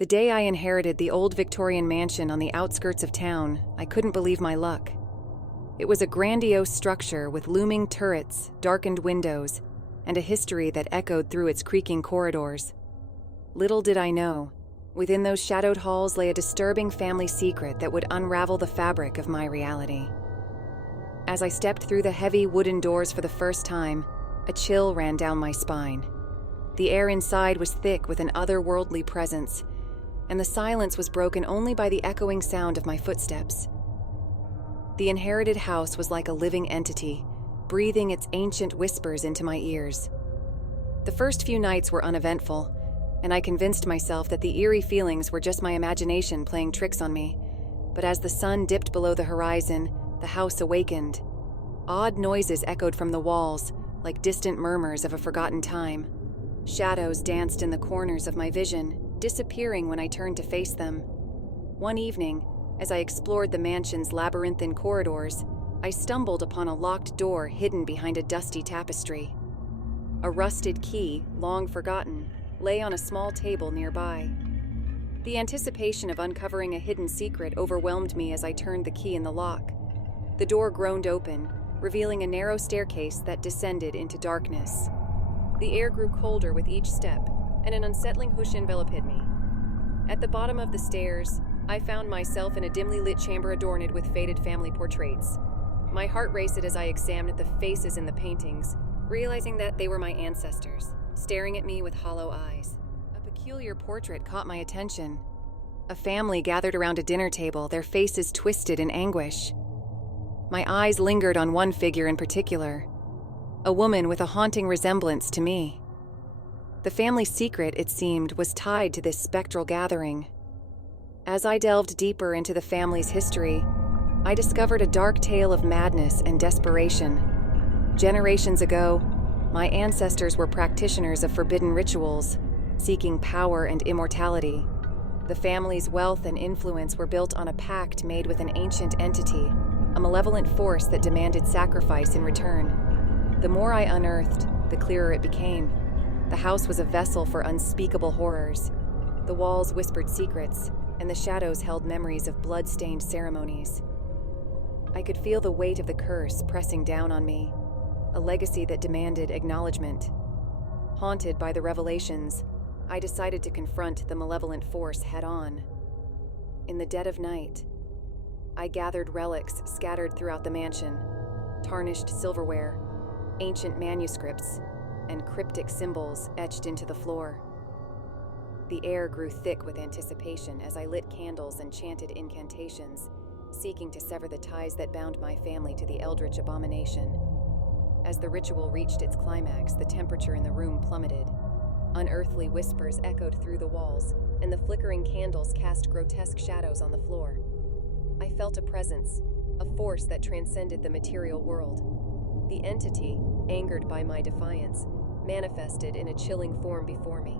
The day I inherited the old Victorian mansion on the outskirts of town, I couldn't believe my luck. It was a grandiose structure with looming turrets, darkened windows, and a history that echoed through its creaking corridors. Little did I know, within those shadowed halls lay a disturbing family secret that would unravel the fabric of my reality. As I stepped through the heavy wooden doors for the first time, a chill ran down my spine. The air inside was thick with an otherworldly presence, and the silence was broken only by the echoing sound of my footsteps. The inherited house was like a living entity, breathing its ancient whispers into my ears. The first few nights were uneventful, and I convinced myself that the eerie feelings were just my imagination playing tricks on me. But as the sun dipped below the horizon, the house awakened. Odd noises echoed from the walls, like distant murmurs of a forgotten time. Shadows danced in the corners of my vision, disappearing when I turned to face them. One evening, as I explored the mansion's labyrinthine corridors, I stumbled upon a locked door hidden behind a dusty tapestry. A rusted key, long forgotten, lay on a small table nearby. The anticipation of uncovering a hidden secret overwhelmed me as I turned the key in the lock. The door groaned open, revealing a narrow staircase that descended into darkness. The air grew colder with each step, and an unsettling hush enveloped me. At the bottom of the stairs, I found myself in a dimly lit chamber adorned with faded family portraits. My heart raced as I examined the faces in the paintings, realizing that they were my ancestors, staring at me with hollow eyes. A peculiar portrait caught my attention. A family gathered around a dinner table, their faces twisted in anguish. My eyes lingered on one figure in particular, a woman with a haunting resemblance to me. The family secret, it seemed, was tied to this spectral gathering. As I delved deeper into the family's history, I discovered a dark tale of madness and desperation. Generations ago, my ancestors were practitioners of forbidden rituals, seeking power and immortality. The family's wealth and influence were built on a pact made with an ancient entity, a malevolent force that demanded sacrifice in return. The more I unearthed, the clearer it became. The house was a vessel for unspeakable horrors. The walls whispered secrets, and the shadows held memories of blood-stained ceremonies. I could feel the weight of the curse pressing down on me, a legacy that demanded acknowledgement. Haunted by the revelations, I decided to confront the malevolent force head-on. In the dead of night, I gathered relics scattered throughout the mansion, tarnished silverware, ancient manuscripts, and cryptic symbols etched into the floor. The air grew thick with anticipation as I lit candles and chanted incantations, seeking to sever the ties that bound my family to the eldritch abomination. As the ritual reached its climax, the temperature in the room plummeted. Unearthly whispers echoed through the walls, and the flickering candles cast grotesque shadows on the floor. I felt a presence, a force that transcended the material world. The entity, angered by my defiance, manifested in a chilling form before me.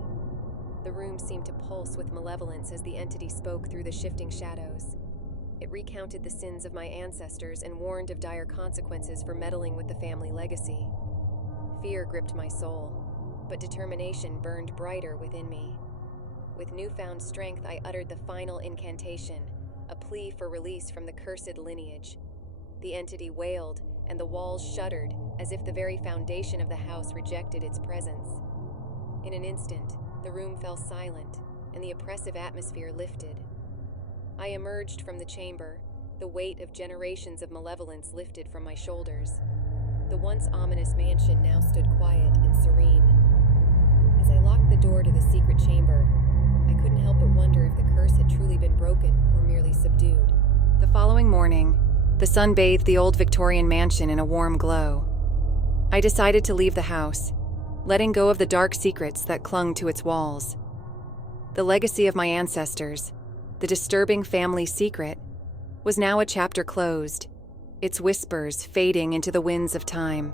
The room seemed to pulse with malevolence as the entity spoke through the shifting shadows. It recounted the sins of my ancestors and warned of dire consequences for meddling with the family legacy. Fear gripped my soul, but determination burned brighter within me. With newfound strength, I uttered the final incantation, a plea for release from the cursed lineage. The entity wailed, and the walls shuddered, as if the very foundation of the house rejected its presence. In an instant, the room fell silent, and the oppressive atmosphere lifted. I emerged from the chamber, the weight of generations of malevolence lifted from my shoulders. The once ominous mansion now stood quiet and serene. As I locked the door to the secret chamber, I couldn't help but wonder if the curse had truly been broken or merely subdued. The following morning, the sun bathed the old Victorian mansion in a warm glow. I decided to leave the house, letting go of the dark secrets that clung to its walls. The legacy of my ancestors, the disturbing family secret, was now a chapter closed, its whispers fading into the winds of time.